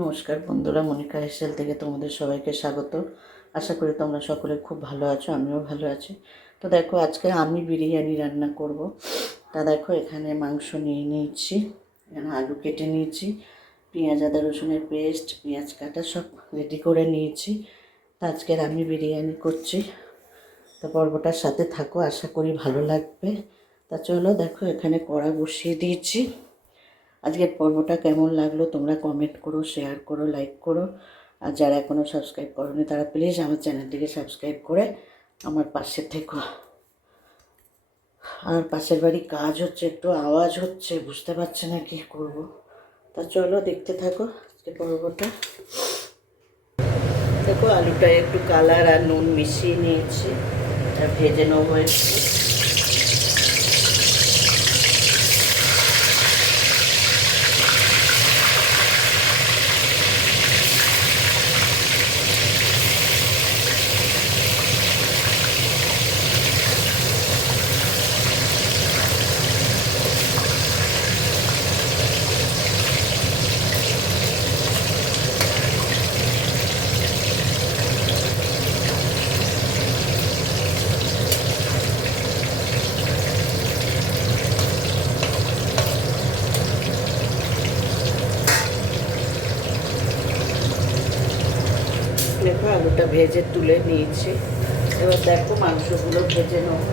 নমস্কার বন্ধুরা, মনিকা হেসেল থেকে তোমাদের সবাইকে স্বাগত। আশা করি তোমরা সকলে খুব ভালো আছো, আমিও ভালো আছি। তো দেখো, আজকে আমি বিরিয়ানি রান্না করব। তা দেখো, এখানে মাংস নিয়ে নিয়েছি, এখানে আলু কেটে নিয়েছি, পেঁয়াজ আদা রসুনের পেস্ট, পেঁয়াজ কাটা সব রেডি করে নিয়েছি। তা আজকের আমি বিরিয়ানি করছি। তো পর্বটার সাথে থাকো, আশা করি ভালো লাগবে। তা চলো দেখো, এখানে কড়া বসিয়ে দিয়েছি। আজকের পর্বটা কেমন লাগলো তোমরা কমেন্ট করো, শেয়ার করো, লাইক করো। আর যারা এখনও সাবস্ক্রাইব করোনি তারা প্লিজ আমার চ্যানেলটিকে সাবস্ক্রাইব করে আমার পাশে থেকো। আর পাশের বাড়ি কাজ হচ্ছে, একটু আওয়াজ হচ্ছে, বুঝতে পারছি না কী করবো। তা চলো দেখতে থাকো আজকের পর্বটা। দেখো, আলুটা একটু কালার আর নুন মিশিয়ে নিয়েছি, আর ভেজে নেবো একটু। দেখো, আলুটা ভেজে তুলে নিয়েছি। এবার দেখো মাংসগুলো ভেজে নেবো।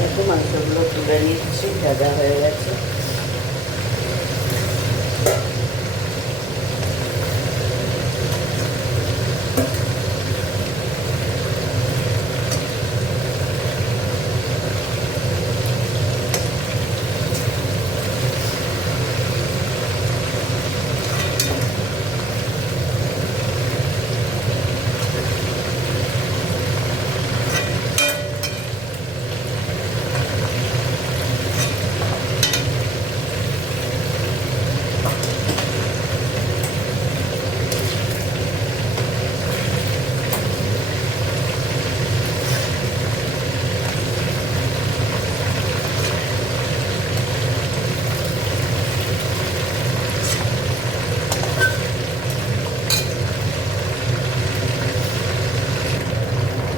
দেখো, মাংসগুলো তুলে নিচ্ছি, ভাজা হয়ে গেছে।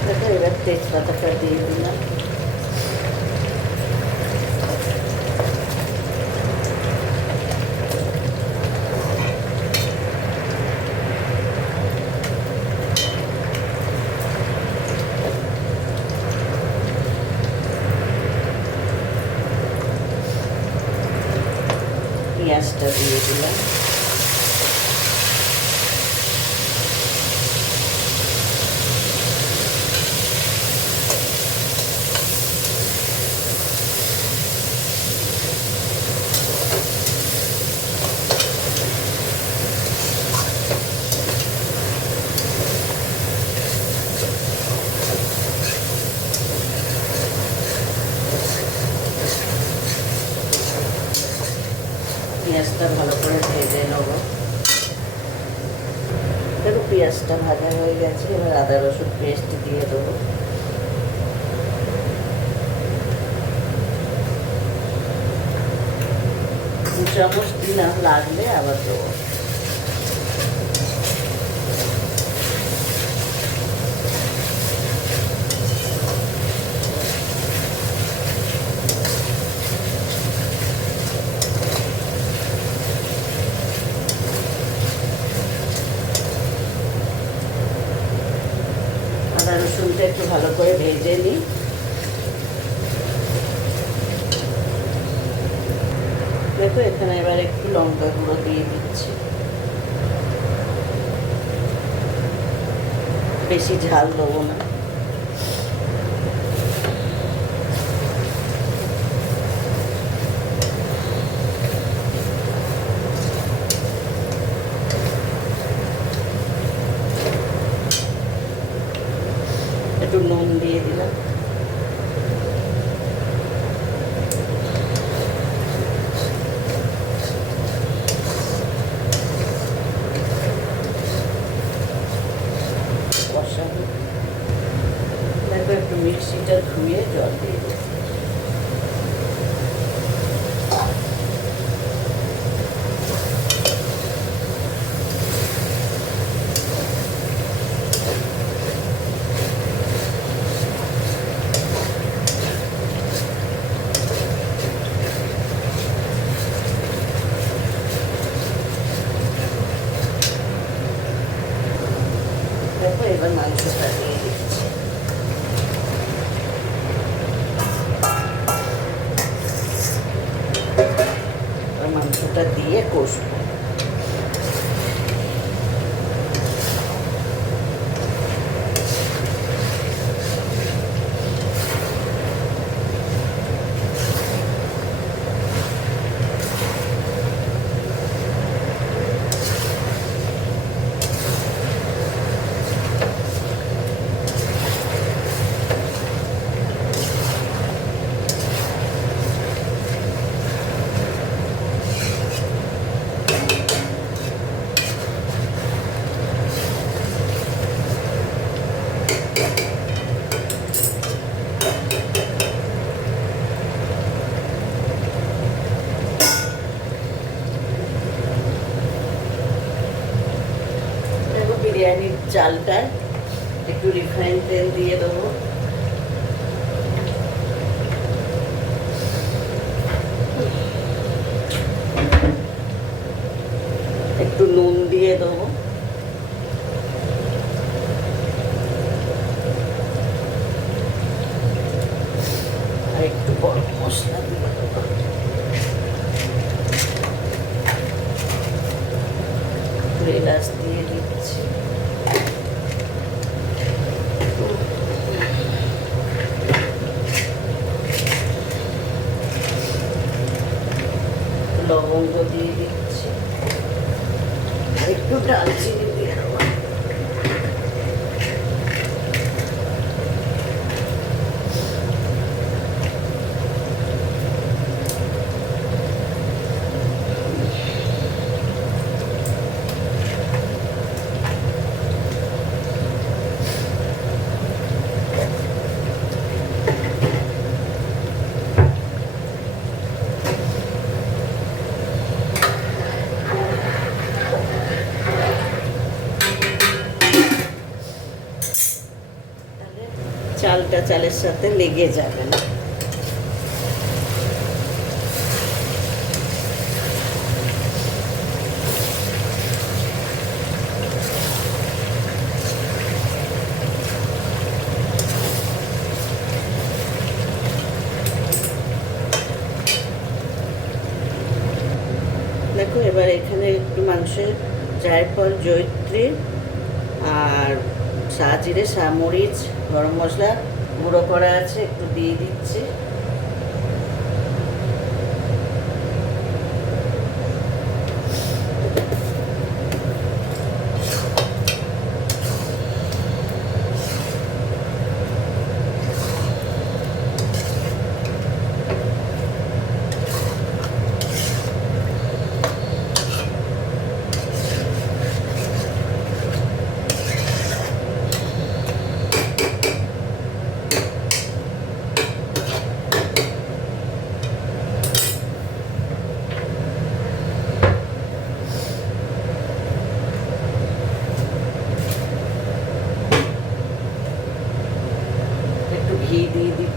দেখো, এবার তেজপাতাটা দিয়ে দিলাম। পেঁয়াজটা দিয়ে দিলাম। পেঁয়াজটা ভালো করে ভেজে ভাজা হয়ে গেছে, এবার আদা রসুন পেস্ট দিয়ে দেবো। দু চামচ দিলাম, লাগলে আবার দেবো। আদা রসুনটা একটু ভালো করে ভেজে নিই। দেখো এখানে এবার একটু লঙ্কা গুঁড়ো দিয়ে দিচ্ছি, বেশি ঝাল দেবো না। একটু নুন দিয়ে দিলাম। দেখো একটু মিক্সিটা ধুয়ে জল দিয়ে দেবো। দেখো এবার মাংসটা দিয়ে দিচ্ছি। মাংসটা দিয়ে কষবো। বিরিয়ানির চালটায় একটু রিফাইন তেল দিয়ে দেবো। একটু নুন দিয়ে দেবো। আর একটু গরম মশলা দিয়ে দেবো। এলাচ দিয়ে দিচ্ছি। লবঙ্গ দিয়ে দিচ্ছি, আর একটু ডালচিনি দিয়ে দেবো। চালটা চালের সাথে লেগে যাবে না। দেখো এবার এখানে একটু মাংসের জায়ফল, জয়িত্রী আর সাজিরে, মরিচ, গরম মশলা গুঁড়ো করা আছে, একটু দিয়ে দিচ্ছি।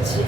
দিচ্ছি।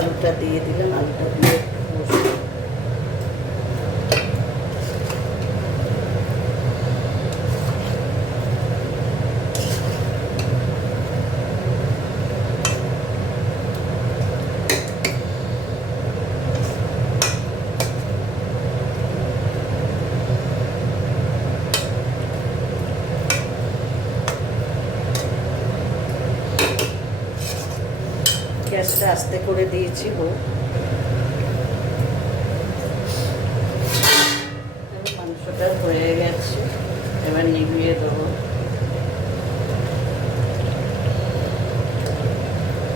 আলুটা দিয়ে দিলাম, আলুটা দিয়ে বসবো। গ্যাসটা আস্তে করে দিয়েছি। মাংসটা হয়ে গেছে, এবার নিভিয়ে দেবো।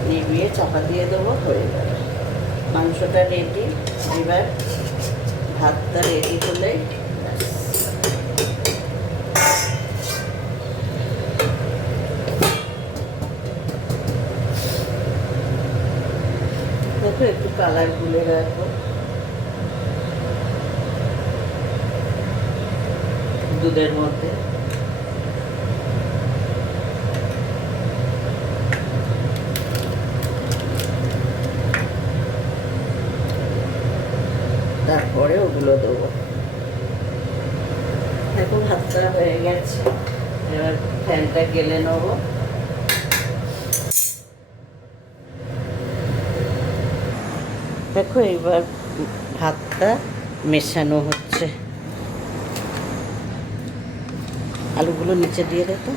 নিভিয়ে চাপা দিয়ে দেবো, হয়ে যাবে। মাংসটা রেডি। এবার ভাতটা রেডি হলেই দেখো, একটু কালার গুলে রাখবো দুধের মধ্যে। তারপরে ওগুলো দেবো। দেখো ভাতটা হয়ে গেছে, এবার ফ্যানটা গেলে নেবো। দেখো এবার ভাতটা মেশানো হচ্ছে। আলুগুলো নিচে দিয়ে দে তো।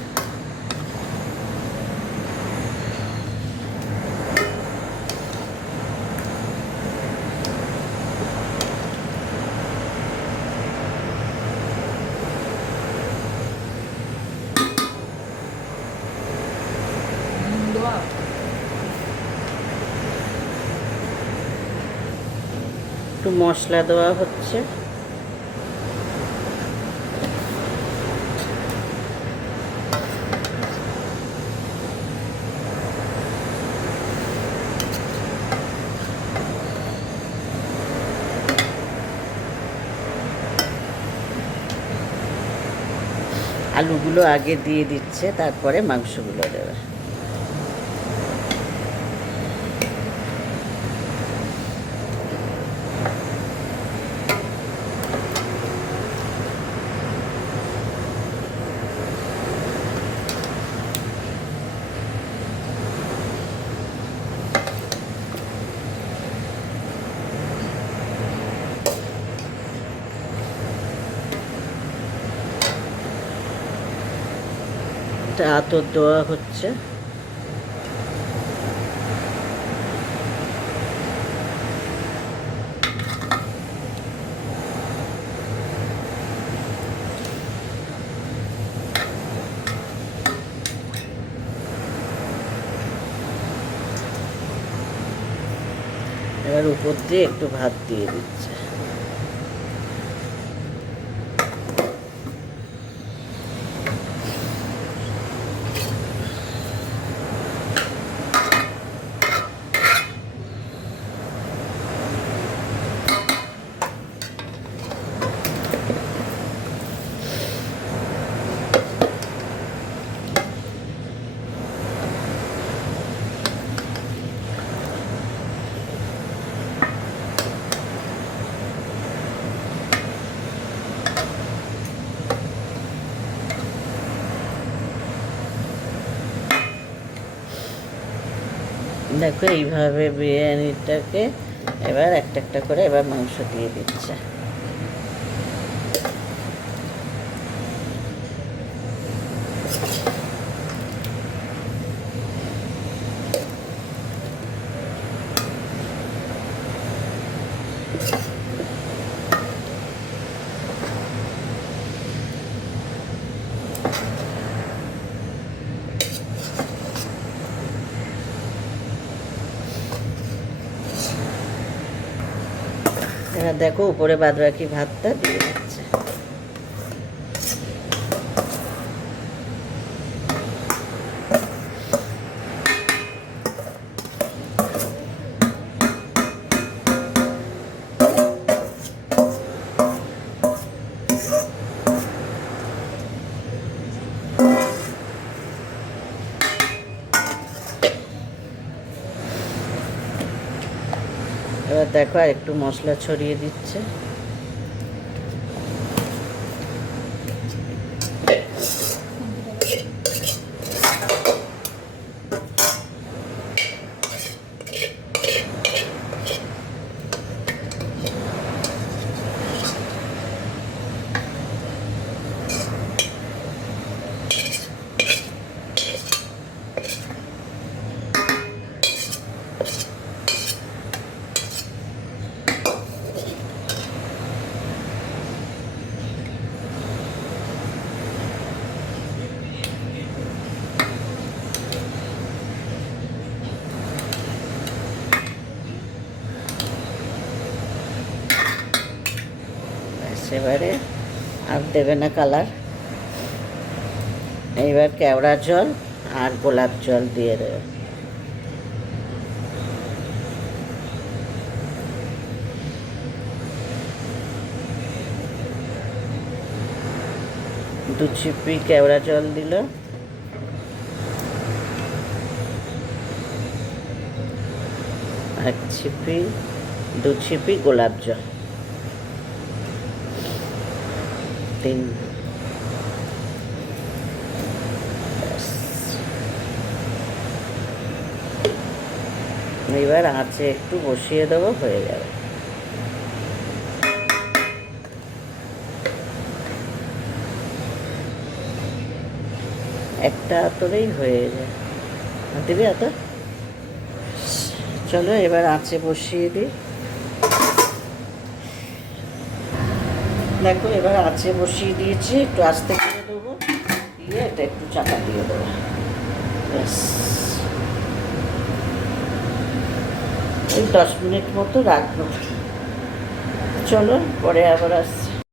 একটু মশলা দেওয়া হচ্ছে। আলুগুলো আগে দিয়ে দিচ্ছে, তারপরে মাংসগুলো দেবে। আতর দেওয়া হচ্ছে। এবার উপর দিয়ে একটু ভাত দিয়ে দিচ্ছে। দেখো এইভাবে বিরিয়ানিটাকে এবার একটা একটা করে এবার মাংস দিয়ে দিচ্ছে। এবার দেখো উপরে বাদবাকি ভাতটা দিয়ে দিচ্ছে। এবার দেখো আর একটু মশলা ছড়িয়ে দিচ্ছে। এবারে আর দেবে না কালার, এইবার কেওড়া জল আর গোলাপ জল দিয়ে দেবে। দু ছিপি কেওড়া জল দিল, এক ছিপি, দু ছিপি গোলাপ জল, তিন। এবার আঁচে একটু বসিয়ে দেবো, হয়ে যাবে। একটা আতরেই হয়ে যায়, দিবি এত। চলো এবার আঁচে বসিয়ে দিই। দেখো এবার আঁচে বসিয়ে দিয়েছি, একটু আস্তে করে দেবো, দিয়ে এটা একটু চাপা দিয়ে দেবো, ব্যাস। এই 10 মিনিট মতো রাখবো। চলো পরে আবার আসছি।